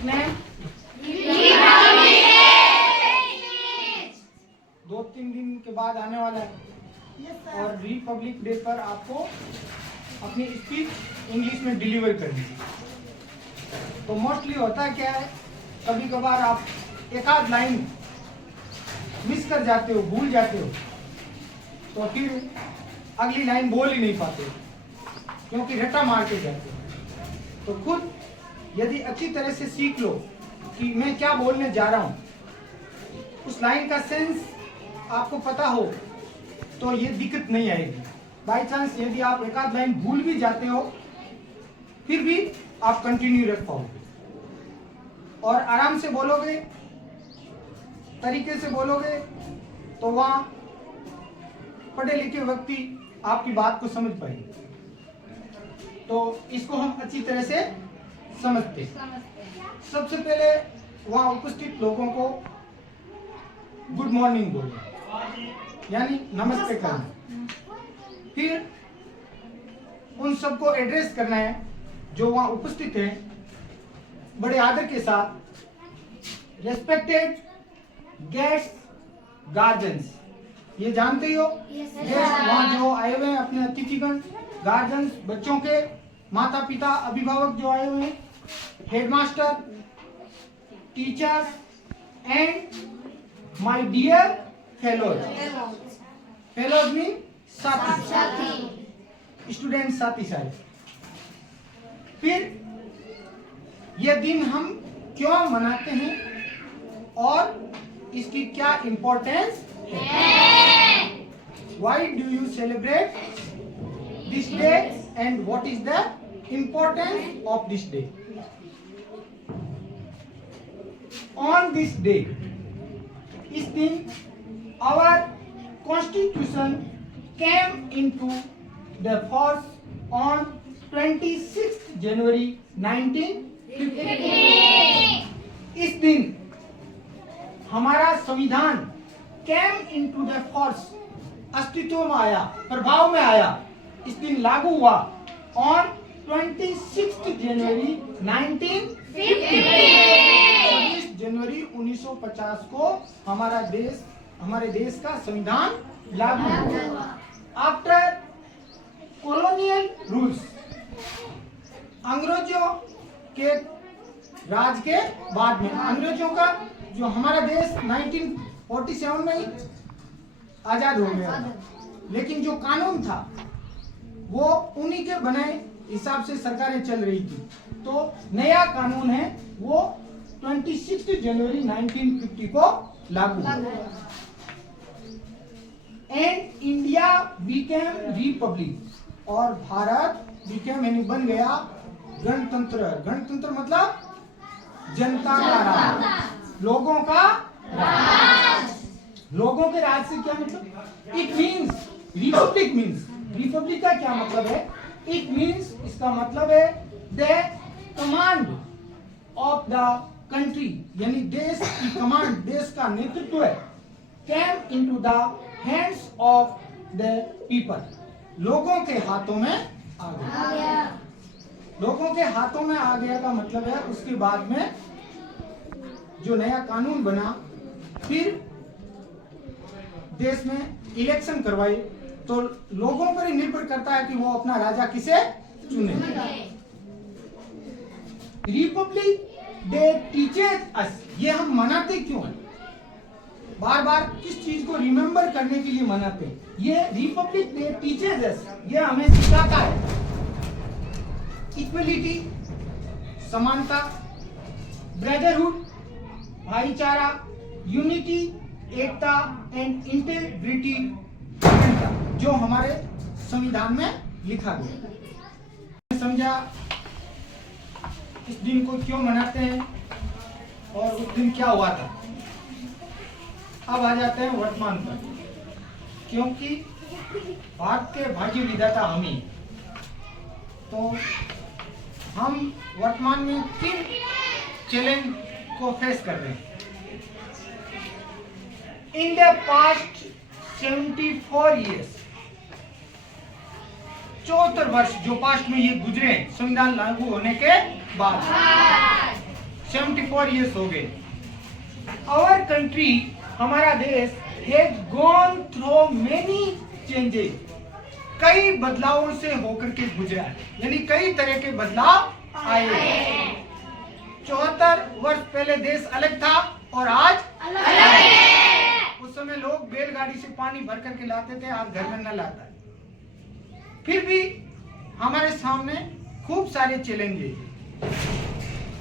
Republic name 2-3 दिन के बाद आने वाला है और रिपब्लिक डे पर आपको अपनी स्पीच इंग्लिश में डिलीवर करनी है। तो मोस्टली होता क्या है, कभी कभार आप एक आध लाइन मिस कर जाते हो, भूल जाते हो, तो फिर अगली लाइन बोल ही नहीं पाते क्योंकि रट्टा मार के जाते हो। तो खुद यदि अच्छी तरह से सीख लो कि मैं क्या बोलने जा रहा हूं, उस लाइन का सेंस आपको पता हो तो ये दिक्कत नहीं आएगी। बाई चांस यदि आप एक आध लाइन भूल भी जाते हो फिर भी आप कंटिन्यू रख पाओगे और आराम से बोलोगे, तरीके से बोलोगे, तो वहां पढ़े लिखे व्यक्ति आपकी बात को समझ पाएंगे। तो इसको हम अच्छी तरह से समझते। सबसे पहले वहां उपस्थित लोगों को गुड मॉर्निंग बोलना, यानी नमस्ते करना। फिर उन सबको एड्रेस करना है जो वहां उपस्थित हैं, बड़े आदर के साथ। रेस्पेक्टेड गेस्ट्स, गार्जियंस, ये जानते ही हो, गेस्ट वहां जो आए हुए हैं अपने अतिथिगण, गार्जियंस बच्चों के माता पिता अभिभावक जो आए हुए हैं, headmaster, teachers and my dear fellows. Fellows mean साथी, स्टूडेंट, साथी सारे। फिर यह दिन हम क्यों मनाते हैं और इसकी क्या इंपॉर्टेंस है? Why do you celebrate this day and what is the importance of this day? On this day, इस दिन our constitution came into the force on 26 January 1950। इस दिन हमारा संविधान came into the force, अस्तित्व में आया, प्रभाव में आया, इस दिन लागू हुआ on 26 जनवरी 1950। 26 जनवरी 1950 को हमारे देश का संविधान लागू हुआ। आफ्टर कॉलोनियल रूल्स, अंग्रेजों के राज के बाद में, अंग्रेजों का जो हमारा देश 1947 में ही आजाद हो गया, लेकिन जो कानून था वो उन्हीं के बनाए हिसाब से सरकारें चल रही थी। तो नया कानून है वो 26 जनवरी 1950 को लागू हुआ। एंड इंडिया बिकेम रिपब्लिक, और भारत बिकेम यानी बन गया गणतंत्र। गणतंत्र मतलब जनता का राज, लोगों का राज। लोगों के राज से क्या मतलब? It means, Republic means, Republic का क्या मतलब है? इट मीन्स, इसका मतलब है the command of the country, यानी देश की कमांड, देश का नेतृत्व है, came into the hands of the people, लोगों के हाथों में आ गया। लोगों के हाथों में आ गया का मतलब है उसके बाद में जो नया कानून बना, फिर देश में इलेक्शन करवाए, तो लोगों पर ही निर्भर करता है कि वो अपना राजा किसे चुने। रिपब्लिक डे टीचेस अस, ये हम मनाते क्यों हैं? बार बार किस चीज को रिमेम्बर करने के लिए मनाते हैं? ये रिपब्लिक डे टीचेस अस, ये हमें सिखाता है इक्वलिटी, समानता, ब्रदरहुड, भाईचारा, यूनिटी, एकता एंड इंटेग्रिटी, जो हमारे संविधान में लिखा गया। समझा इस दिन को क्यों मनाते हैं और उस दिन क्या हुआ था। अब आ जाते हैं वर्तमान पर, क्योंकि भारत के भाग्य विधाता हम ही, तो हम वर्तमान में किन चैलेंज को फेस कर रहे हैं। इन द पास्ट 74 years, 74 वर्ष जो पास्ट में ये गुजरे संविधान लागू होने के बाद, 74 years हो गए। Our country, हमारा देश has gone through many changes, कई बदलावों से होकर के गुजरा है, यानी कई तरह के बदलाव आए। 74 वर्ष पहले देश अलग था और आज अलग है। उस समय लोग बैलगाड़ी से पानी भर करके लाते थे, आज घर में न लाता है। फिर भी हमारे सामने खूब सारे challenges.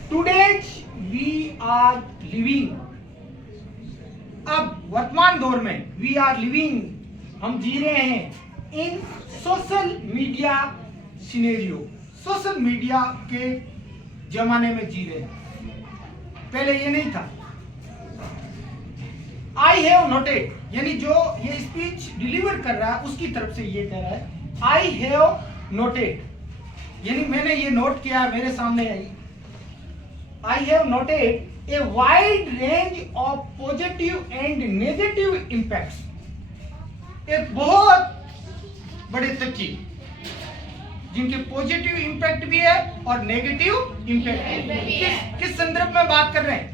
Today's we are living, अब वर्तमान दौर में वी आर लिविंग, हम जी रहे हैं in social media scenario, social media के जमाने में जी रहे हैं। पहले ये नहीं था। आई हैव नोटेड, यानी जो ये स्पीच डिलीवर कर रहा है उसकी तरफ से ये कह रहा है आई हैव नोटेड, यानी मैंने ये नोट किया, मेरे सामने I have noted a wide range of positive and negative impacts, एक बहुत बड़े तथ्य जिनके पॉजिटिव इंपैक्ट भी है और नेगेटिव इंपैक्ट भी है। किस संदर्भ में बात कर रहे हैं?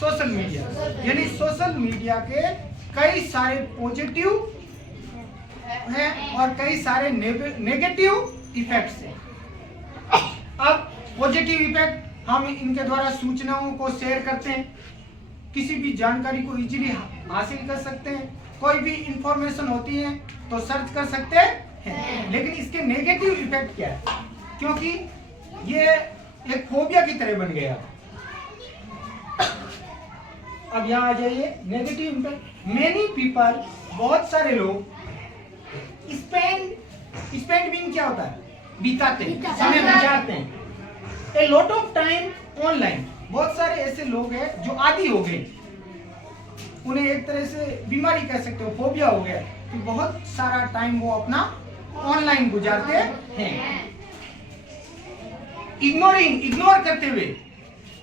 सोशल मीडिया, यानी सोशल मीडिया के कई सारे पॉजिटिव हैं और कई सारे नेगेटिव इफेक्ट्स हैं। अब पॉजिटिव इफेक्ट, हम इनके द्वारा सूचनाओं को शेयर करते हैं, किसी भी जानकारी को इजीली हासिल कर सकते हैं, कोई भी इंफॉर्मेशन होती है तो सर्च कर सकते हैं। लेकिन इसके नेगेटिव इफेक्ट क्या है? क्योंकि ये एक फोबिया की तरह बन गया। अब यहाँ आ जाइए, नेगेटिव इम्पैक्ट। मेनी पीपल, बहुत सारे लोग, स्पेंड बीइंग क्या होता है? बिताते हैं, समय बिताते हैं। A lot of time online, बहुत सारे ऐसे लोग हैं जो आदी हो गए, उन्हें एक तरह से बीमारी कह सकते हो, फोबिया हो गया कि बहुत सारा टाइम वो अपना ऑनलाइन गुजारते हैं। इग्नोर करते हुए,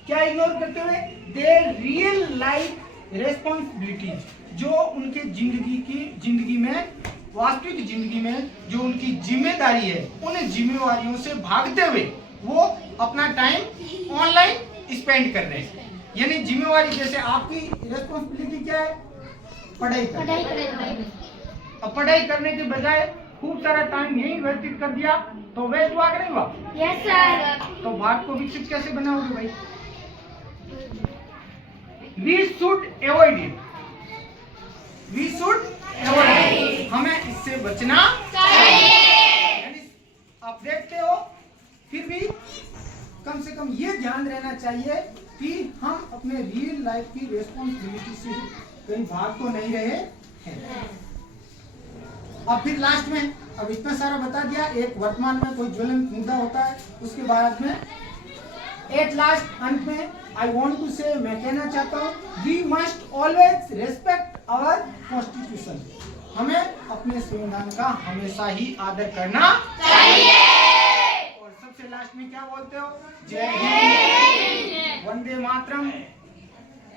क्या इग्नोर करते हुए? देयर रियल लाइफ रेस्पॉन्सिबिलिटीज, जो उनके जिंदगी में, वास्तविक जिंदगी में जो उनकी जिम्मेदारी है, उन जिम्मेवारियों से भागते हुए वो अपना टाइम ऑनलाइन स्पेंड कर रहे हैं। यानी जिम्मेवारी, जैसे आपकी रेस्पॉन्सिबिलिटी क्या है? पढ़ाई करना। अब पढ़ाई करने के बजाय खूब सारा टाइम यही व्यतीत कर दिया तो वेस्ट हुआ कि नहीं हुआ? Yes sir. तो भारत को विकसित कैसे बनाओगे भाई? We should avoid it, we should avoid, हमें इससे बचना चाहिए। आप देखते हो, फिर भी कम से कम ये ध्यान रहना चाहिए कि हम अपने रियल लाइफ की रेस्पॉन्सिबिलिटी से कहीं भाग तो नहीं रहे हैं। अब फिर लास्ट में, अब इतना सारा बता दिया, एक वर्तमान में कोई ज्वलंत मुद्दा होता है, उसके बाद में एट लास्ट, अंत में आई वांट टू से, मैं कहना चाहता हूँ, we must always respect our constitution, हमें अपने संविधान का हमेशा ही आदर करना चाहिए। और सबसे लास्ट में क्या बोलते हो? जय हिंद, वंदे मातरम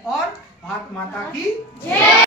और भारत माता की जय।